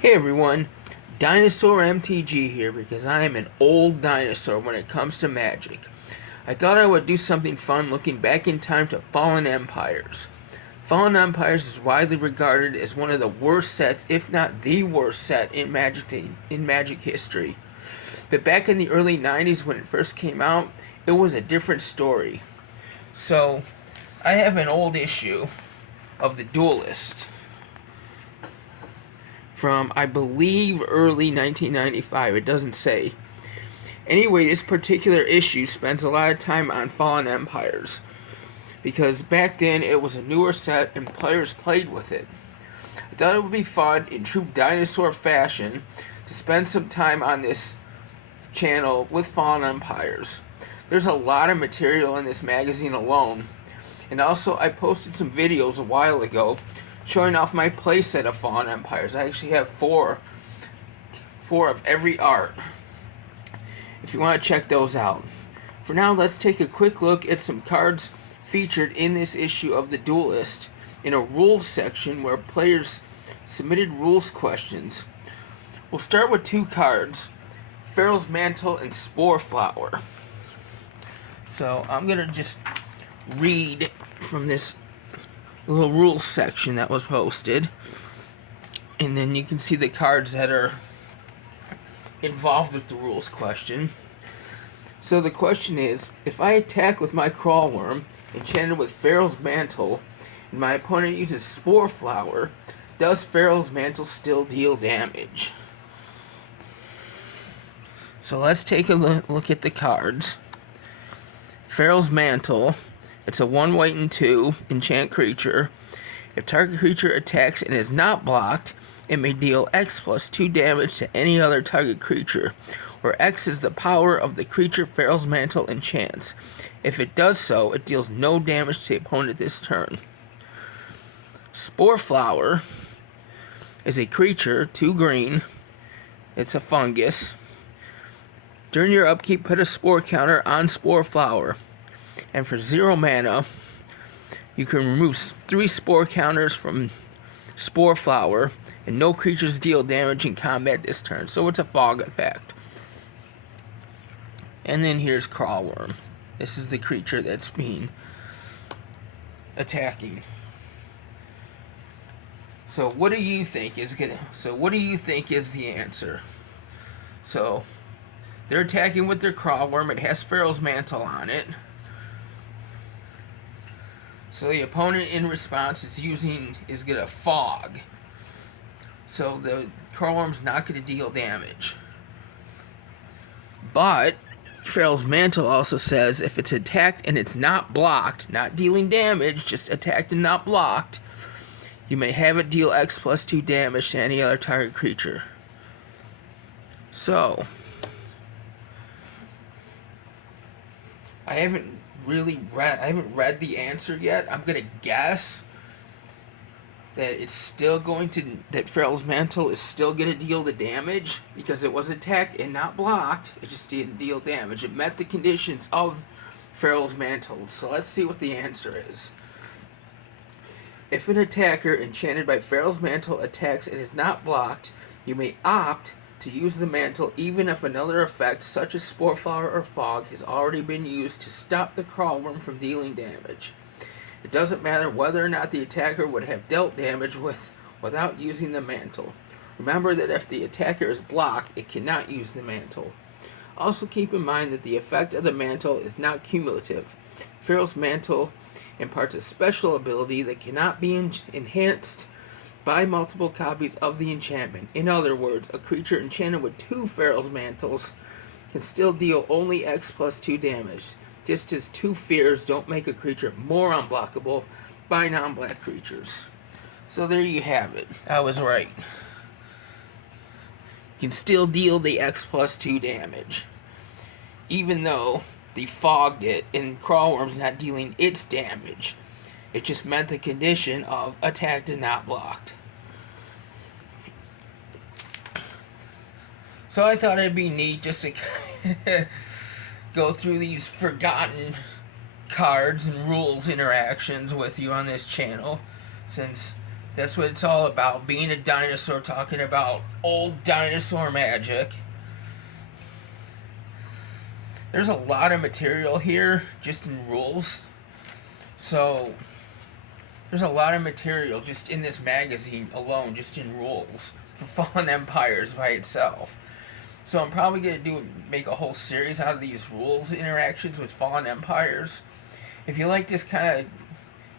Hey everyone, Dinosaur MTG here because I am an old dinosaur when it comes to Magic. I thought I would do something fun looking back in time to Fallen Empires. Fallen Empires is widely regarded as one of the worst sets, if not the worst set in Magic history. But back in the early 90s when it first came out, it was a different story. So, I have an old issue of the Duelist from, I believe, early 1995. It doesn't say. Anyway, this particular issue spends a lot of time on Fallen Empires, because back then it was a newer set and players played with it. I thought it would be fun, in true dinosaur fashion, to spend some time on this channel with Fallen Empires. There's a lot of material in this magazine alone, and also I posted some videos a while ago showing off my playset of Fallen Empires. I actually have four of every art, if you want to check those out. For now, let's take a quick look at some cards featured in this issue of the Duelist in a rules section where players submitted rules questions. We'll start with two cards, Farrel's Mantle and Spore Flower. So I'm going to just read from this little rules section that was posted, and then you can see the cards that are involved with the rules question. So the question is, if I attack with my Crawl Worm enchanted with Farrel's Mantle and my opponent uses Spore Flower, does Farrel's Mantle still deal damage? So let's take a look at the cards. Farrel's Mantle, it's a 1 white and 2 enchant creature. If target creature attacks and is not blocked, it may deal X plus 2 damage to any other target creature, where X is the power of the creature Farrel's Mantle enchants. If it does so, it deals no damage to the opponent this turn. Spore Flower is a creature, 2 green. It's a fungus. During your upkeep, put a Spore counter on Spore Flower. And for 0 mana, you can remove 3 Spore counters from Spore Flower, and no creatures deal damage in combat this turn. So it's a fog effect. And then here's Crawl Worm. This is the creature that's being attacking. So what do you think is the answer? So they're attacking with their Crawl Worm. It has Farrel's Mantle on it. So the opponent in response is gonna fog. So the Crawl Worm's not gonna deal damage. But Farrel's Mantle also says if it's attacked and it's not blocked, not dealing damage, just attacked and not blocked, you may have it deal X plus 2 damage to any other target creature. So I haven't read the answer yet. I'm gonna guess that that Farrel's Mantle is still gonna deal the damage because it was attacked and not blocked. It just didn't deal damage. It met the conditions of Farrel's Mantle. So let's see what the answer is. If an attacker enchanted by Farrel's Mantle attacks and is not blocked, you may opt to use the Mantle even if another effect, such as Spore Flower or Fog, has already been used to stop the Crawl Worm from dealing damage. It doesn't matter whether or not the attacker would have dealt damage without using the Mantle. Remember that if the attacker is blocked, it cannot use the Mantle. Also keep in mind that the effect of the Mantle is not cumulative. Farrel's Mantle imparts a special ability that cannot be enhanced by multiple copies of the enchantment. In other words, a creature enchanted with 2 Farrel's Mantles can still deal only X plus 2 damage, just as 2 fears don't make a creature more unblockable by non-black creatures. So there you have it. I was right. You can still deal the X plus 2 damage, even though they fogged it and Crawl Worm's not dealing its damage. It just meant the condition of attacked and not blocked. So I thought it'd be neat just to go through these forgotten cards and rules interactions with you on this channel, since That's what it's all about. Being a dinosaur, talking about old dinosaur magic. There's a lot of material here just in rules. So, there's a lot of material just in this magazine alone, just in rules, for Fallen Empires by itself. So I'm probably going to make a whole series out of these rules interactions with Fallen Empires. If you like this kind of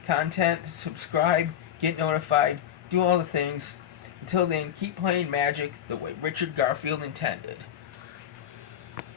content, subscribe, get notified, do all the things. Until then, keep playing Magic the way Richard Garfield intended.